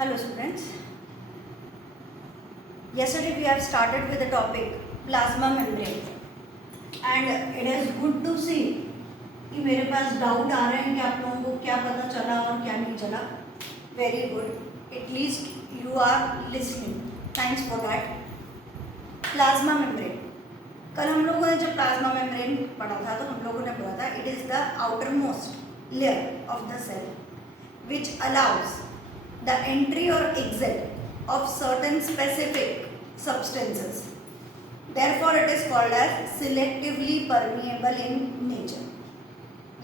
Hello students. Yesterday we have started with the topic plasma membrane and it is good to see कि मेरे पास doubt आ रहे हैं कि आप लोगों को क्या पता चला और क्या नहीं चला. Very good, at least you are listening, thanks for that. Plasma membrane, कल हम लोगों ने जब प्लाज्मा मेम्ब्रेन पढ़ा था तो हम लोगों ने पढ़ा था it is the outer most layer of the cell which allows the entry or exit of certain specific substances. Therefore, it is called as selectively permeable in nature.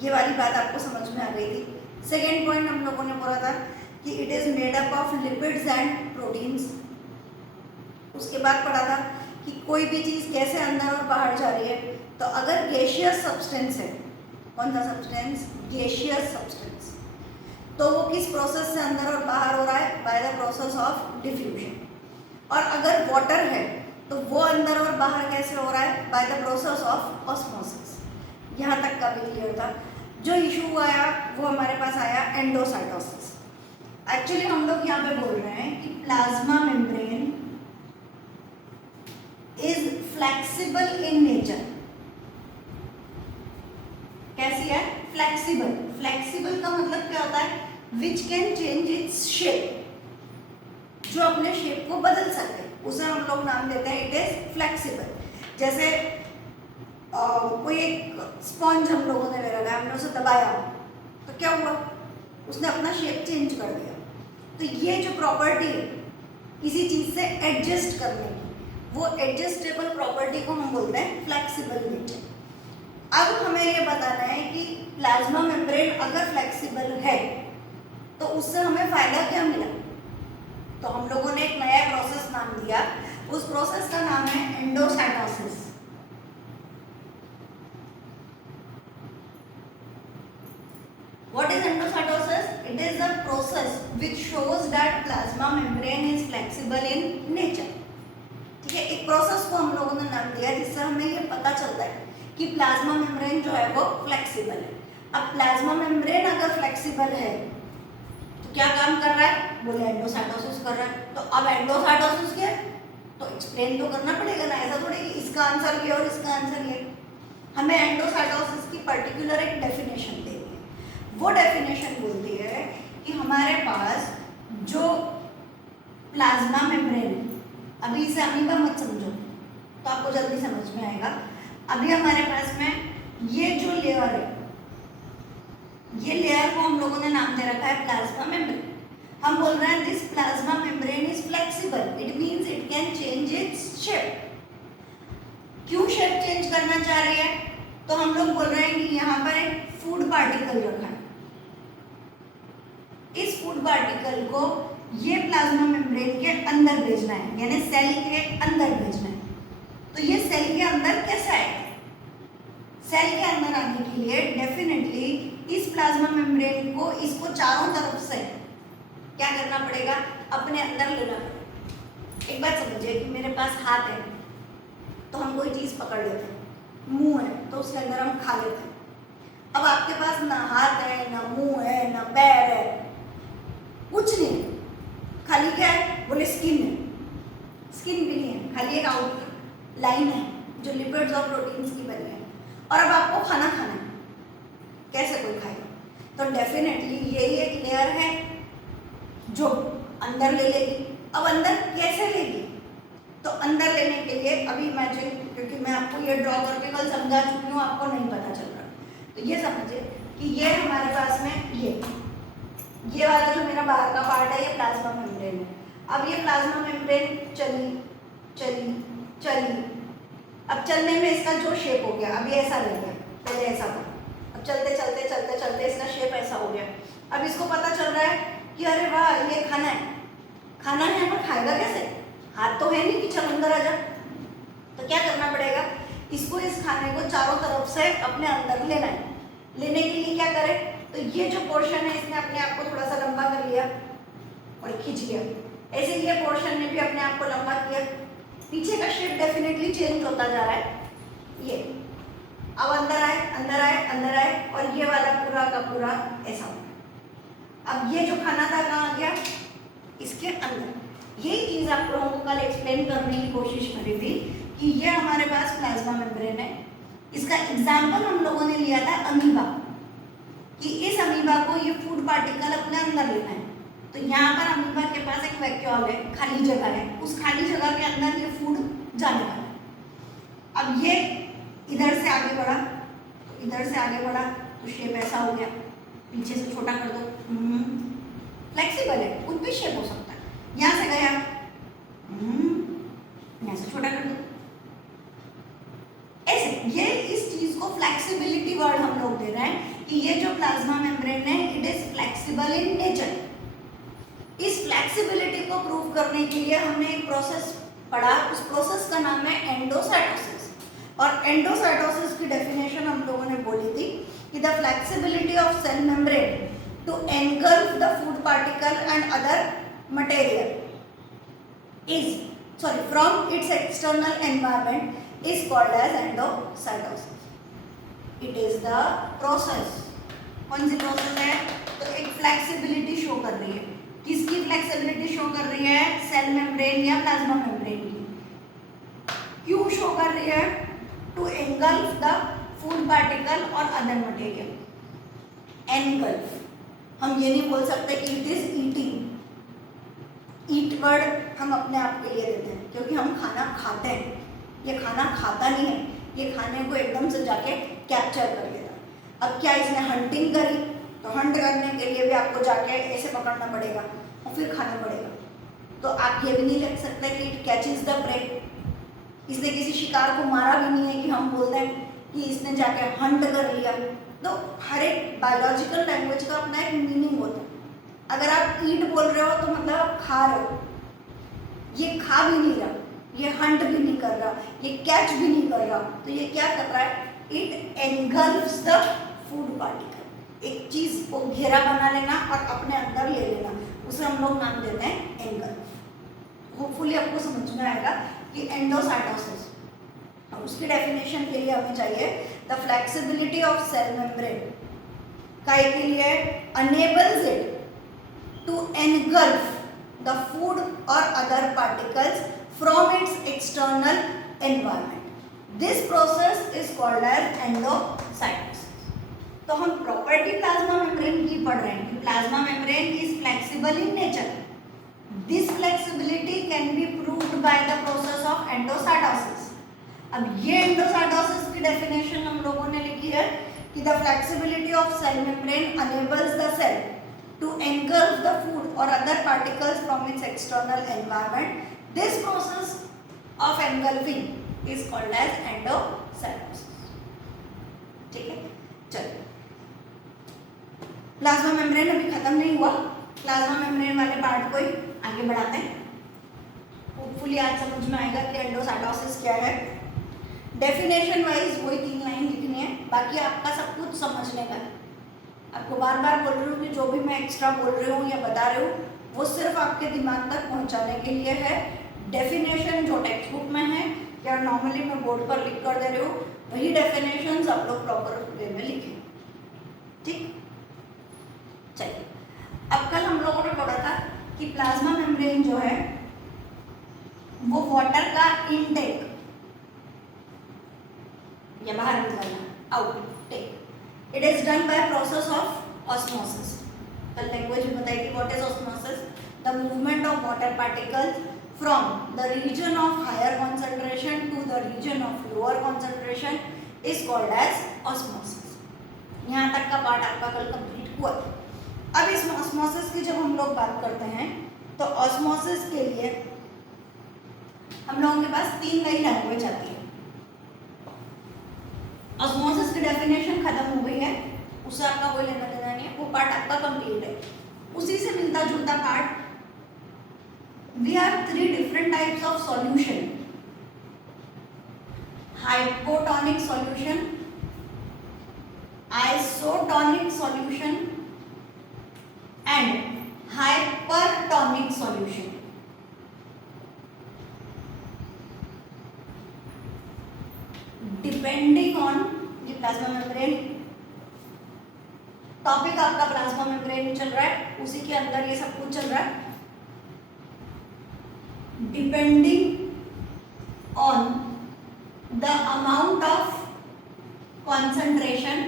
ये वाली बात आपको समझ में आ गई थी. सेकेंड पॉइंट हम लोगों ने पढ़ा था कि it is made up of lipids and proteins. उसके बाद पढ़ा था कि कोई भी चीज़ कैसे अंदर और बाहर जा रही है. तो अगर गैसियस सब्सटेंस है, कौन सा सब्सटेंस? गैसियस सब्सटेंस, तो वो किस प्रोसेस से अंदर और बाहर हो रहा है? By the process of diffusion. और अगर वाटर है तो वो अंदर और बाहर कैसे हो रहा है? By the process of osmosis. यहाँ तक का भी क्लियर था. जो इशू आया वो हमारे पास आया एंडोसाइटोसिस. एक्चुअली हम लोग यहाँ पे बोल रहे हैं कि plasma membrane is flexible in nature. कैसी है? फ्लेक्सिबल. फ्लेक्सिबल का मतलब क्या होता है? Which can change its shape, जो अपने शेप को बदल सके, उसे हम लोग नाम देते हैं इट इज फ्लेक्सिबल. जैसे कोई एक स्पॉन्ज हम लोगों ने ले रखा है, हमने उसे दबाया तो क्या हुआ? उसने अपना शेप चेंज कर दिया. तो ये जो प्रॉपर्टी है किसी चीज़ से एडजस्ट करने की, वो एडजस्टेबल प्रॉपर्टी को हम बोलते हैं फ्लेक्सिबल नेचर. अब हमें ये बताना है कि प्लाज्मा मेम्ब्रेन अगर फ्लेक्सिबल है तो उससे हमें फ़ायदा क्या मिला. तो हम लोगों ने एक नया प्रोसेस नाम दिया. उस प्रोसेस का नाम है endocytosis. What is endocytosis? It is a process which shows that plasma membrane is flexible in nature. ठीक है, एक प्रोसेस को हम लोगों ने नाम दिया जिससे हमें ये पता चलता है कि प्लाज्मा मेम्ब्रेन जो है वो फ्लेक्सिबल है. अब प्लाज्मा मेम्ब्रेन अगर फ्लेक्सिबल है तो क्या काम कर रहा है? बोले एंडोसाइटोसिस कर रहा है. तो अब एंडोसाइटोसिस क्या है तो एक्सप्लेन तो करना पड़ेगा ना. ऐसा थोड़ी कि इसका आंसर ये और इसका आंसर ये. हमें एंडोसाइटोसिस की पर्टिकुलर एक डेफिनेशन देनी है. वो डेफिनेशन बोलती है कि हमारे पास जो प्लाज्मा मेम्ब्रेन है, अभी इसे अमीबा मत समझो तो आपको जल्दी समझ में आएगा. अभी हमारे पास में ये जो लेयर है, ये लेयर को हम लोगों ने नाम दे रखा है प्लाज्मा मेम्ब्रेन. हम बोल रहे हैं this plasma membrane is flexible. It means it can change its shape. क्यों शेप चेंज करना चाह रही है? तो हम लोग बोल रहे हैं कि यहाँ पर एक फूड पार्टिकल रखा है. इस फूड पार्टिकल को ये प्लाज्मा मेम्ब्रेन के अंदर भेजना है, यानी सेल के अंदर भेजना है. तो ये सेल के अंदर कैसा है? सेल के अंदर आने के लिए डेफिनेटली इस प्लाज्मा मेम्ब्रेन को, इसको चारों तरफ से क्या करना पड़ेगा? अपने अंदर लेना पड़ेगा. एक बात समझिए कि मेरे पास हाथ है तो हम कोई चीज़ पकड़ लेते हैं, मुंह है तो उसके अंदर हम खा लेते हैं. अब आपके पास ना हाथ है, ना मुंह है, ना पैर है, कुछ नहीं, खाली क्या है? बोले स्किन है. स्किन भी नहीं है, खाली एक आउटर लाइन है जो लिपिड्स और प्रोटीन्स की बनी है. और अब आपको खाना खाना है, कैसे कोई खाएगा? तो डेफिनेटली यही एक लेयर है जो अंदर ले लेगी. अब अंदर कैसे लेगी? तो अंदर लेने के लिए अभी इमेजिन, क्योंकि मैं आपको ये ड्रॉ करके कल समझा चुकी हूँ, आपको नहीं पता चल रहा, तो ये समझिए कि ये हमारे पास में ये वाला जो मेरा बाहर का पार्ट है ये प्लाज्मा मेम्ब्रेन है. अब ये प्लाज्मा मेम्ब्रेन चली चली चली, अब चलने में इसका जो शेप हो गया, अभी ऐसा ले गया, पहले ऐसा था, अब चलते चलते चलते चलते इसका शेप ऐसा हो गया. अब इसको पता चल रहा है कि अरे वाह ये खाना है, खाना है, पर खाएगा कैसे? हाथ तो है नहीं कि चल अंदर आ जा. तो क्या करना पड़ेगा? इसको, इस खाने को चारों तरफ से अपने अंदर लेना है. लेने के लिए क्या करें? तो ये जो पोर्शन है इसने अपने आप को थोड़ा सा लंबा कर लिया और खींच लिया. ऐसे ये पोर्शन ने भी अपने आप को लंबा किया. पीछे का शेप डेफिनेटली चेंज होता जा रहा है. ये अब अंदर आए अंदर आए अंदर आए और ये वाला पूरा का पूरा ऐसा. अब ये जो खाना था कहाँ गया? इस इसके अंदर। यही चीज़ आप लोगों को कल एक्सप्लेन करने की कोशिश करी थी कि ये हमारे पास प्लाज्मा मेम्ब्रेन है। इसका एग्जाम्पल हम लोगों ने लिया था अमीबा, कि इस अमीबा को ये फूड पार्टिकल अपने अंदर लेना है। तो यहाँ पर अमीबा के पास एक वैक्यूल है, खाली जगह है, उस खाली जगह के अंदर ये फूड जाने वाला है। अब ये इधर से आगे बढ़ा, तो इधर से आगे बढ़ा तो शेप ऐसा हो गया, पीछे से छोटा कर दो, फ्लेक्सिबल है, कुछ भी शेप हो सकता है। यहाँ से गया, यहाँ से छोटा कर दो, ऐसे। ये इस चीज को फ्लेक्सिबिलिटी वर्ड हम लोग दे रहे हैं कि ये जो प्लाज्मा मेम्ब्रेन है it is flexible in nature. इस फ्लेक्सिबिलिटी को प्रूव करने के लिए हमने एक प्रोसेस पढ़ा, उस प्रोसेस का नाम है एंडोसाइटोसिस। और एंडोसाइटोसिस की डेफिनेशन हम लोगों ने बोली थी कि the flexibility of cell membrane to engulf the food particle and other material is from its external environment is called as endocytosis. It is the process. कौन सी प्रोसेस है? तो एक फ्लेक्सिबिलिटी शो कर रही है। किसकी फ्लेक्सिबिलिटी शो कर रही है? सेल मेम्ब्रेन या प्लाज्मा मेम्ब्रेन की। क्यों शो कर रही है? To engulf the food particle और अदर मटेरियल। एंगल्फ हम ये नहीं बोल सकते कि it is eating. Eat word हम अपने आप के लिए देते हैं क्योंकि हम खाना खाते हैं। ये खाना खाता नहीं है, ये खाने को एकदम से जाके कैप्चर कर लेता। अब क्या इसने हंटिंग करी, तो हंट करने के लिए भी आपको जाके ऐसे पकड़ना पड़ेगा और फिर खाना पड़ेगा। तो आप ये भी नहीं लिख सकते कि इट कैचेस द प्रे। इसने किसी शिकार को मारा भी नहीं है कि हम बोल दें कि इसने जाके हंट कर लिया। तो हर एक बायोलॉजिकल लैंग्वेज का अपना एक मीनिंग होता है। अगर आप ईट बोल रहे हो तो मतलब आप खा रहे हो, ये खा भी नहीं रहा, ये हंट भी नहीं कर रहा, ये कैच भी नहीं कर रहा, तो ये क्या कर रहा है? It engulfs the food particle. एक चीज को घेरा बना लेना और अपने अंदर ले लेना, उसे हम लोग नाम देते हैं एंगल्फ। होपफुली आपको समझ में आएगा कि एंडोसाइटोसिस, और उसकी डेफिनेशन के लिए हमें चाहिए the flexibility of cell membrane का के लिए enables it to engulf the food और other particles from its external environment. This process is called as endocytosis. तो हम प्रॉपर्टी प्लाज्मा मेम्ब्रेन की पढ़ रहे हैं कि plasma membrane is flexible in nature. This flexibility can be proved by the process of endocytosis. अब ये endocytosis की डेफिनेशन हम लोगों ने लिखी है कि the flexibility of cell membrane enables the cell to engulf the food or other particles from its external environment. This process of engulfing is called as endocytosis. ठीक है, चलिए। प्लाज्मा मेम्ब्रेन अभी खत्म नहीं हुआ, प्लाज्मा मेम्ब्रेन वाले part को ही आगे बढ़ाते हैं। होपफुली आज समझ में आएगा कि एंडोसाइटोसिस क्या है। डेफिनेशन वाइज वही 3 लाइन लिखनी है, बाकी आपका सब कुछ समझने का है। आपको बार बार बोल रही हूँ कि जो भी मैं एक्स्ट्रा बोल रही हूँ या बता रही हूँ वो सिर्फ आपके दिमाग तक पहुँचाने के लिए है। डेफिनेशन जो टेक्स्ट बुक में है या नॉर्मली मैं बोर्ड पर लिख कर दे रही हूँ, वही डेफिनेशंस आप लोग प्रॉपर वे में लिखें। ठीक, चलिए। अब कल हम लोगों ने पढ़ा था कि प्लाज्मा मेम्ब्रेन जो है वो वाटर का इनटेक या बाहर निकालना, outtake, it is done by process of osmosis. कल लैंग्वेज में बताई कि what is osmosis? The movement of water particles from the region of higher concentration to the region of lower concentration is called as osmosis. यहाँ तक का part आपका कल complete हुआ था। अब इस ऑस्मोसिस की जब हम लोग बात करते हैं तो ऑस्मोसिस के लिए हम लोगों के पास 3 नई लैंग्वेज आती है। ऑस्मोसिस की डेफिनेशन खत्म हो गई है, उससे आपका कोई लेना देना नहीं है, वो पार्ट आपका कंप्लीट है। उसी से मिलता जुलता part, we have 3 different types of solution: hypotonic solution, isotonic solution and hypertonic solution. Depending on ये प्लाज्मा मेम्ब्रेन टॉपिक, आपका प्लाज्मा मेम्ब्रेन चल रहा है, उसी के अंदर ये सब कुछ चल रहा है। Depending on the amount of concentration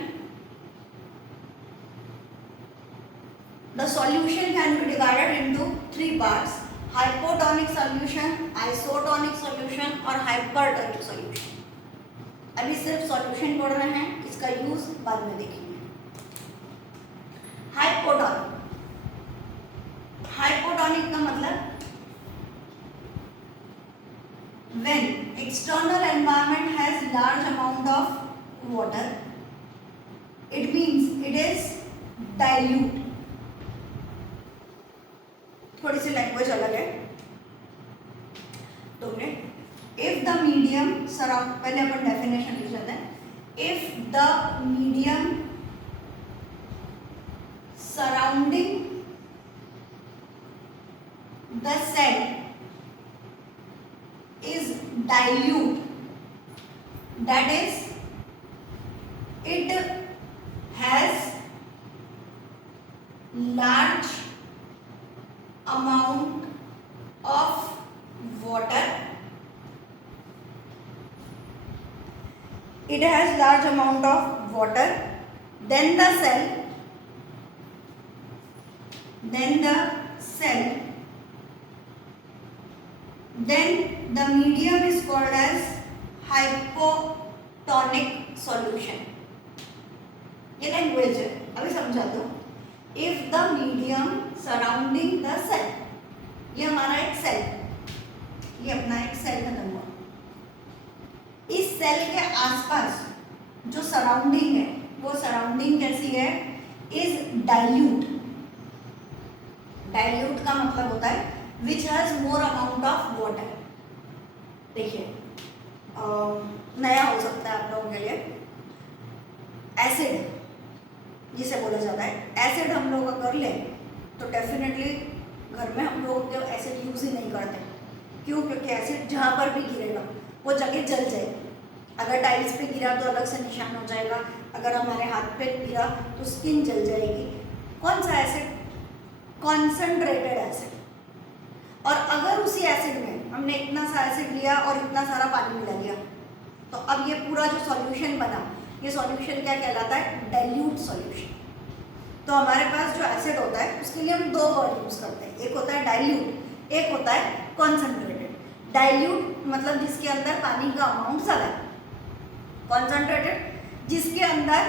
the solution can be divided into three parts: hypotonic solution, isotonic solution और hypertonic solution. अभी सिर्फ सॉल्यूशन पढ़ रहे हैं, इसका यूज बाद में देखेंगे. हाइपोटोनिक का मतलब when external environment has large amount of water, it means it is dilute. थोड़ी सी लैंग्वेज अलग है तो इफ द मीडियम सराउंड, पहले अपन डेफिनेशन लिख लेते हैं. If the medium surrounding the cell is dilute, that is it has large amount of water, it has large amount of water, then the cell then the medium is called as hypotonic solution. ये language है, अभी समझा दो. If the medium surrounding the cell, ये हमारा एक cell, ये अपना एक सेल खत्म हुआ. इस सेल के आसपास जो सराउंडिंग है, वो सराउंडिंग कैसी है? Is dilute. डाइल्यूट का मतलब होता है which has more amount of water. देखिए नया हो सकता है आप लोगों के लिए. एसिड जिसे बोला जाता है, एसिड हम लोग अगर लें तो डेफिनेटली घर में हम लोग जो एसिड यूज़ ही नहीं करते. क्यों? क्योंकि एसिड जहाँ पर भी गिरेगा वो जगह जल जाएगी. अगर टाइल्स पे गिरा तो अलग से निशान हो जाएगा, अगर हमारे हाथ पे गिरा तो स्किन जल जाएगी. कौन सा एसिड? Concentrated acid. और अगर उसी एसिड में हमने इतना सा एसिड लिया और इतना सारा पानी मिला दिया, तो अब ये पूरा जो सॉल्यूशन बना, ये सॉल्यूशन क्या कहलाता है? Dilute solution. तो हमारे पास जो एसिड होता है उसके लिए हम दो वर्ड यूज़ करते हैं. एक होता है डाइल्यूट, एक होता है कॉन्सेंट्रेटेड. डाइल्यूट मतलब जिसके अंदर पानी का अमाउंट ज़्यादा है. कॉन्सेंट्रेटेड जिसके अंदर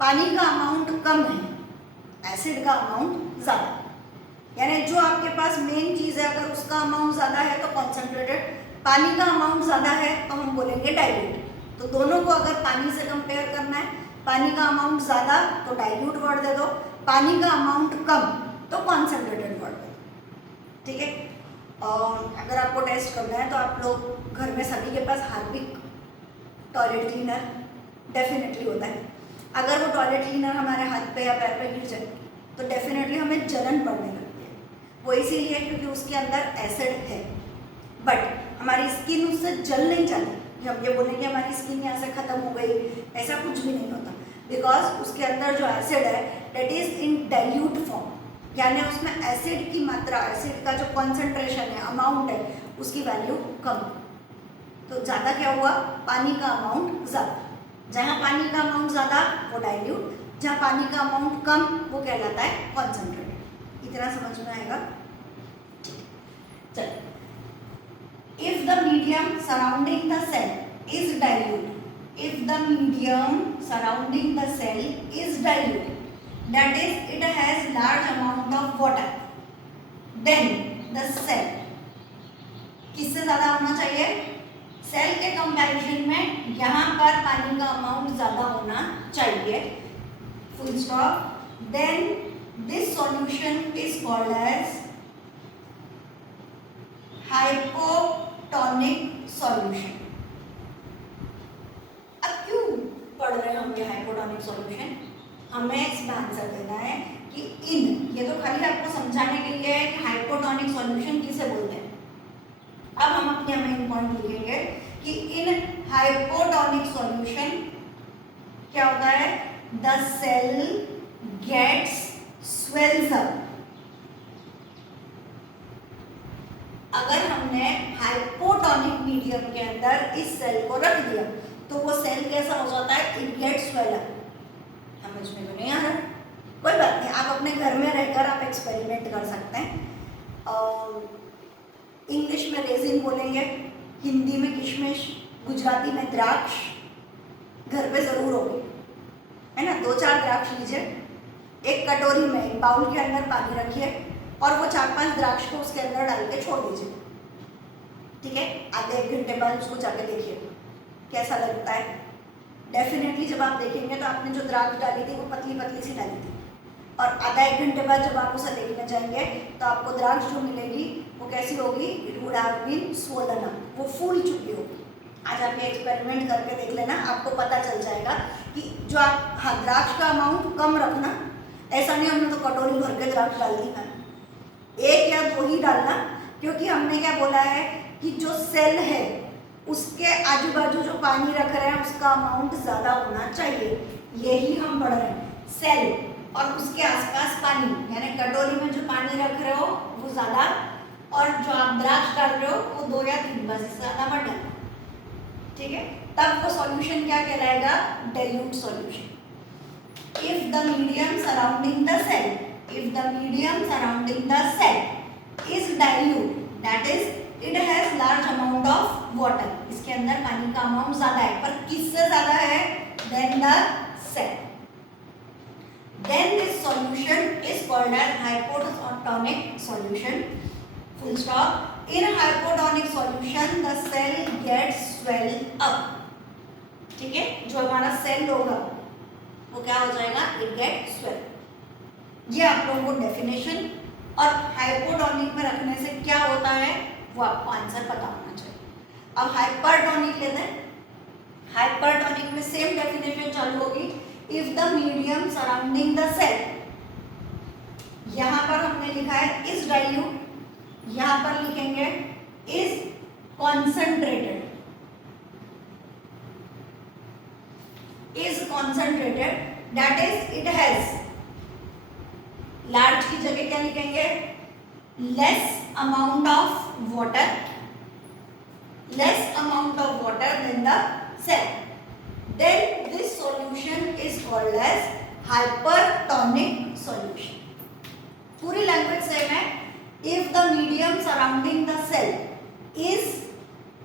पानी का अमाउंट कम है, एसिड का अमाउंट ज़्यादा. यानी जो आपके पास मेन चीज़ है, अगर उसका अमाउंट ज़्यादा है तो कॉन्सेंट्रेटेड, पानी का अमाउंट ज़्यादा है तो हम बोलेंगे डाइल्यूट. तो दोनों को अगर पानी से कंपेयर करना है, पानी का अमाउंट ज़्यादा तो डाइल्यूट वर्ड दे दो, पानी का अमाउंट कम तो कॉन्सेंट्रेटेड वर्ड दे दो. ठीक है. अगर आपको टेस्ट करना है तो आप लोग घर में सभी के पास हार्पिक टॉयलेट क्लीनर डेफिनेटली होता है. अगर वो टॉयलेट क्लीनर हमारे हाथ पे या पैर पे गिर जाए तो डेफिनेटली हमें जलन पड़ने लगती है. वो इसीलिए क्योंकि उसके अंदर एसिड है. बट हमारी स्किन उससे जल नहीं जाती. हम ये बोलेंगे हमारी स्किन यहाँ से ख़त्म हो गई, ऐसा कुछ भी नहीं होता. बिकॉज उसके अंदर जो एसिड है that is in dilute form. यानी उसमें एसिड की मात्रा, एसिड का जो कॉन्सेंट्रेशन है, अमाउंट है, उसकी वैल्यू कम. तो ज़्यादा क्या हुआ? पानी का अमाउंट ज़्यादा. जहाँ पानी का अमाउंट ज़्यादा वो डाइल्यूट, जहाँ पानी का अमाउंट कम वो कहलाता है कॉन्सेंट्रेटेड. इतना समझ में आएगा? चलिए. If the medium surrounding the cell is dilute, if the medium surrounding the cell is dilute, that is it has large amount of water, then the cell किससे ज़्यादा होना चाहिए? सेल के कंपैरिजन में यहाँ पर पानी का अमाउंट ज़्यादा होना चाहिए. Full stop. Then this solution is called as hypotonic solution. अब क्यों पढ़ रहे हैं हम ये हाइपोटोनिक सॉल्यूशन? हमें इसमें आंसर देना है कि इन, ये तो खाली आपको समझाने के लिए है कि हाइपोटोनिक सॉल्यूशन किसे बोलते हैं. अब हम अपने मेन पॉइंट लिखेंगे कि इन हाइपोटोनिक सॉल्यूशन क्या होता है? The cell gets swells up. अगर हमने हाइपोटोनिक मीडियम के अंदर इस सेल को रख दिया तो वो सेल कैसा हो जाता है, इट गेट्स स्वेल्ड। समझ में तो नहीं आ रहा, कोई बात नहीं, आप अपने घर में रहकर आप एक्सपेरिमेंट कर सकते हैं। इंग्लिश में रेजिन बोलेंगे, हिंदी में किशमिश, गुजराती में द्राक्ष। घर पे ज़रूर होगी, है ना। 2-4 द्राक्ष लीजिए, एक कटोरी में, एक बाउल के अंदर पानी रखिए और वो 4-5 द्राक्ष को उसके अंदर डाल के छोड़ दीजिए, ठीक है। आधे 1 घंटे बाद उसको जाके देखिए कैसा लगता है। डेफिनेटली जब आप देखेंगे तो आपने जो द्राक्ष डाली थी वो पतली पतली सी डाली थी, और आधा 1 घंटे बाद जब आप उसे देखने जाएंगे तो आपको द्राक्ष जो मिलेगी वो कैसी होगी, it would have been swollen up, वो फूल चुकी होगी। आज आप ये एक्सपेरिमेंट करके देख लेना, आपको पता चल जाएगा कि जो आप, हाँ, द्राक्ष का अमाउंट कम रखना, ऐसा नहीं हमने तो कटोरी भर के द्राक्ष डाल दी, 1 या 2 ही डालना, क्योंकि हमने क्या बोला है कि जो सेल है उसके आजू बाजू जो पानी रख रहे हैं उसका अमाउंट ज़्यादा होना चाहिए। यही हम बढ़ रहे हैं, सेल और उसके आसपास पानी, यानी कटोरी में जो पानी रख रहे हो वो ज़्यादा, और जो आप द्राक्ष डाल रहे हो वो 2 या 3, बस इससे ज़्यादा मत डालना, ठीक है। तब वो सॉल्यूशन क्या कहलाएगा, dilute solution. If the medium surrounding the cell, if the medium surrounding the cell is dilute, that is it has large amount of water, इसके अंदर पानी का अमाउंट ज्यादा है, पर किससे ज्यादा है, than the cell, then this solution is called as hypotonic solution, full stop. In hypotonic solution the cell gets swelled up, ठीक है। जो हमारा सेल होगा वो क्या हो जाएगा, it gets swelled। ये आप लोगों को डेफिनेशन और हाइपोटोनिक में रखने से क्या होता है वो आपको आंसर पता होना चाहिए। अब हाइपरटोनिक लेते हैं। हाइपरटोनिक में सेम डेफिनेशन चालू होगी, if the medium surrounding the cell, यहाँ पर हमने लिखा है इज डाइल्यूट, यहाँ पर लिखेंगे is concentrated, is concentrated, that is it has, large की जगह क्या लिखेंगे, less amount of water, less amount of water than the cell, then this solution is called as hypertonic solution. पूरी लैंग्वेज सेम है, if the medium surrounding the cell is,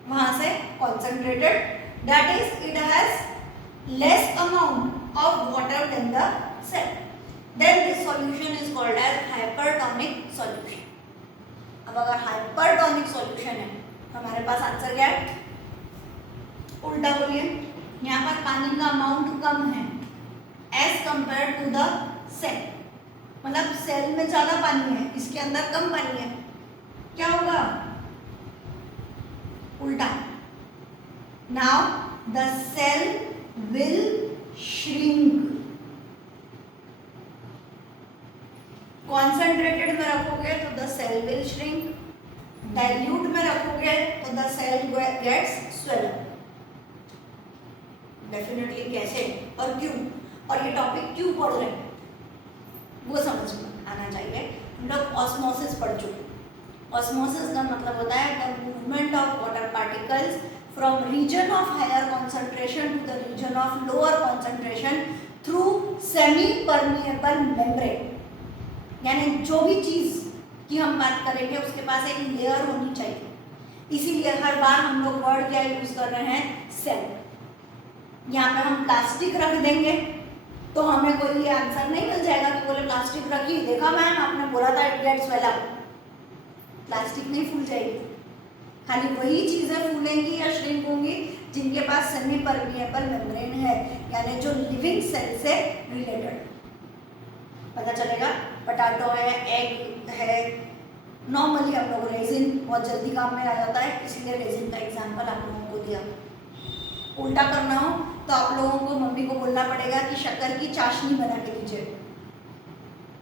वहां से concentrated, that is it has less amount of water than the cell, then this solution is called as hypertonic solution। अब अगर hypertonic solution है तो हमारे पास answer क्या है, उल्टा बोलिए, यहाँ पर पानी का अमाउंट कम है as compared to the cell, मतलब सेल में ज्यादा पानी है, इसके अंदर कम पानी है, क्या होगा, उल्टा। now the cell will shrink, concentrated में रखोगे तो the cell will shrink, dilute में रखोगे तो the cell gets swelled. Definitely कैसे और क्यों, और ये टॉपिक क्यों पढ़ रहे हैं वो समझ में आना चाहिए। हम लोग ऑस्मोसिस पढ़ चुके। ऑस्मोसिस का मतलब होता है the movement of water particles from region of higher concentration to the region of lower concentration through semi permeable membrane, यानी जो भी चीज़ की हम बात करेंगे उसके पास एक लेयर होनी चाहिए, इसीलिए हर बार हम लोग वर्ड क्या यूज कर रहे हैं, सेल। यहाँ पे हम प्लास्टिक रख देंगे तो हमें कोई आंसर नहीं मिल जाएगा कि बोले प्लास्टिक रखी, देखा मैम आपने बोला था it gets swelled up, plastic नहीं फूल जाएगी, खाली वही चीज़ें फूलेंगी या श्रिंक होंगी जिनके पास सेमी परमिएबल मेम्ब्रेन है, यानी जो लिविंग सेल से रिलेटेड। पता चलेगा, पोटैटो है, एग है, नॉर्मली हम लोग रेजिन बहुत जल्दी काम में आ जाता है, इसलिए रेजिन का एग्जांपल आप लोगों को दिया। उल्टा करना हो तो आप लोगों को मम्मी को बोलना पड़ेगा कि शक्कर की चाशनी बना के दीजिए,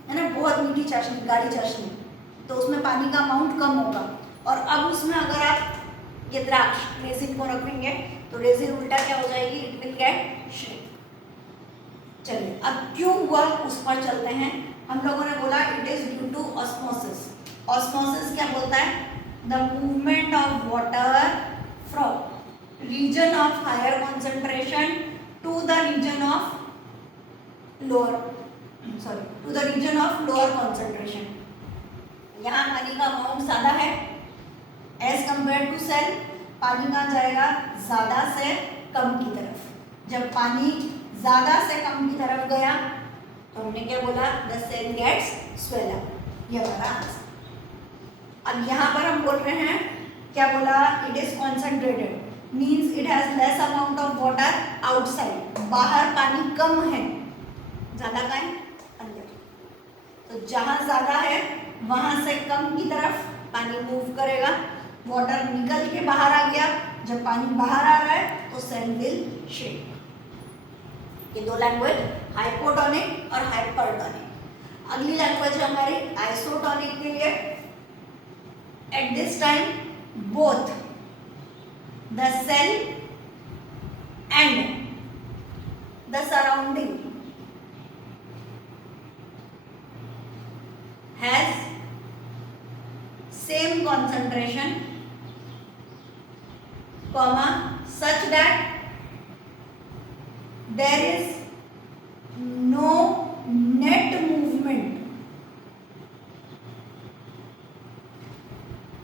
है ना, बहुत मीठी चाशनी, गाढ़ी चाशनी, तो उसमें पानी का अमाउंट कम होगा। और अब उसमें अगर आप ये द्राक्ष रेजिन को रखेंगे तो रेजिन उल्टा क्या हो जाएगी, इट विल गेट श्रिंक। चलिए अब क्यों हुआ उस पर चलते हैं। हम लोगों ने बोला it is due to osmosis. Osmosis क्या बोलता है, the movement of water from region of higher concentration to the region of lower concentration. यहाँ पानी का अमाउंट ज़्यादा है एज कंपेयर टू सेल, पानी कहाँ जाएगा, ज़्यादा से कम की तरफ। जब पानी ज़्यादा से कम की तरफ गया तो हमने क्या बोला, the cell gets swell up, ये हमारा आंसर। अब यहाँ पर हम बोल रहे हैं क्या बोला, it is concentrated means it has less amount of water outside, बाहर पानी कम है, ज़्यादा का है अंदर। तो जहाँ ज़्यादा है वहाँ से कम की तरफ पानी मूव करेगा, वाटर निकल के बाहर आ गया, जब पानी बाहर आ रहा है तो सेल विल श्रिंक। ये दो लैंग्वेज, हाइपोटोनिक और हाइपरटोनिक। अगली लैंग्वेज है हमारी आइसोटोनिक के लिए। At this time both the cell and the surrounding has same concentration, comma, such that there is no net movement।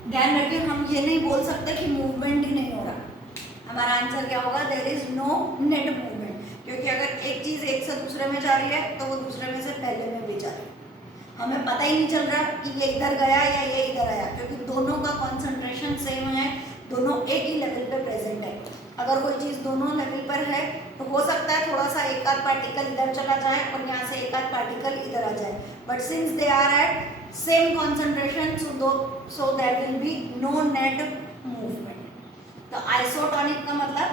ध्यान रखिए, हम ये नहीं बोल सकते कि मूवमेंट ही नहीं हो रहा, हमारा आंसर क्या होगा, there is no net movement, क्योंकि अगर एक चीज एक से दूसरे में जा रही है तो वो दूसरे में से पहले में भी जा रही है, हमें पता ही नहीं चल रहा कि ये इधर गया या ये इधर आया, क्योंकि दोनों का कंसंट्रेशन सेम है, दोनों एक ही लेवल पे प्रेजेंट है। अगर कोई चीज़ दोनों लेवल पर है तो हो सकता है थोड़ा सा एक आध पार्टिकल इधर चला जाए और यहाँ से एक आध पार्टिकल इधर आ जाए, but since they are at same concentration so there will be no net movement. तो आइसोटोनिक का मतलब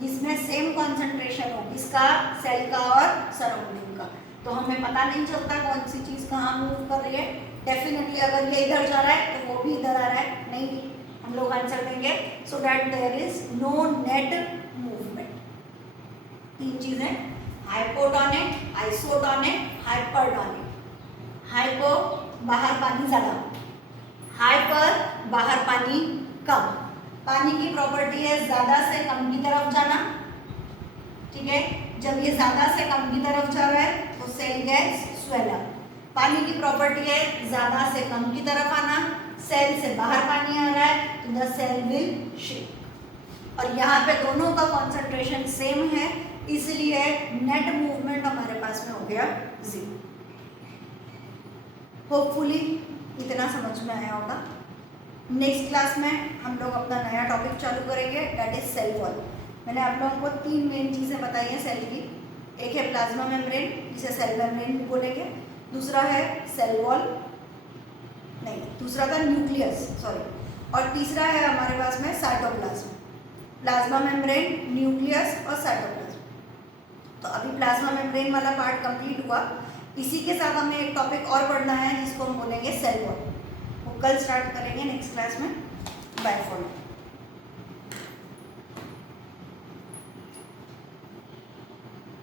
जिसमें सेम कंसंट्रेशन हो, किसका, सेल का और सराउंडिंग का, तो हमें पता नहीं चलता कौन सी चीज़ कहाँ मूव कर रही है। डेफिनेटली अगर ये इधर जा रहा है तो वो भी इधर आ रहा है, नहीं हम लोग आंसर देंगे so that there is no net movement. तीन चीजें, हाइपोटोनिक, आइसोटोनिक, हाइपरटोनिक। हाइपो बाहर पानी ज़्यादा, हाइपर बाहर पानी कम। पानी की प्रॉपर्टी है ज़्यादा से कम की तरफ जाना, ठीक है, जब ये ज़्यादा से कम की तरफ जा रहा है तो सेल गेट्स स्वेल अप। पानी की प्रॉपर्टी है ज़्यादा से कम की तरफ आना, सेल से बाहर पानी आ रहा है तो द सेल विल श्रिंक। और यहाँ पे दोनों का कॉन्सेंट्रेशन सेम है, इसलिए नेट मूवमेंट हमारे पास में हो गया 0। होपफुली इतना समझ में आया होगा। नेक्स्ट क्लास में हम लोग अपना नया टॉपिक चालू करेंगे, दैट इज सेल वॉल। मैंने आप लोगों को 3 मेन चीज़ें बताई हैं सेल की। एक है प्लाज्मा मेम्ब्रेन, जिसे सेल मेम्ब्रेन भी बोलेंगे, दूसरा है सेल वॉल, नहीं दूसरा था न्यूक्लियस, सॉरी, और तीसरा है हमारे पास में साइटोप्लाज्म। प्लाज्मा मेम्ब्रेन, न्यूक्लियस और साइटोप्लाज्म। तो अभी प्लाज्मा मेम्ब्रेन वाला पार्ट कंप्लीट हुआ। इसी के साथ हमें एक टॉपिक और पढ़ना है जिसको हम बोलेंगे सेल वॉल। वो कल स्टार्ट करेंगे नेक्स्ट क्लास में। Bye for now.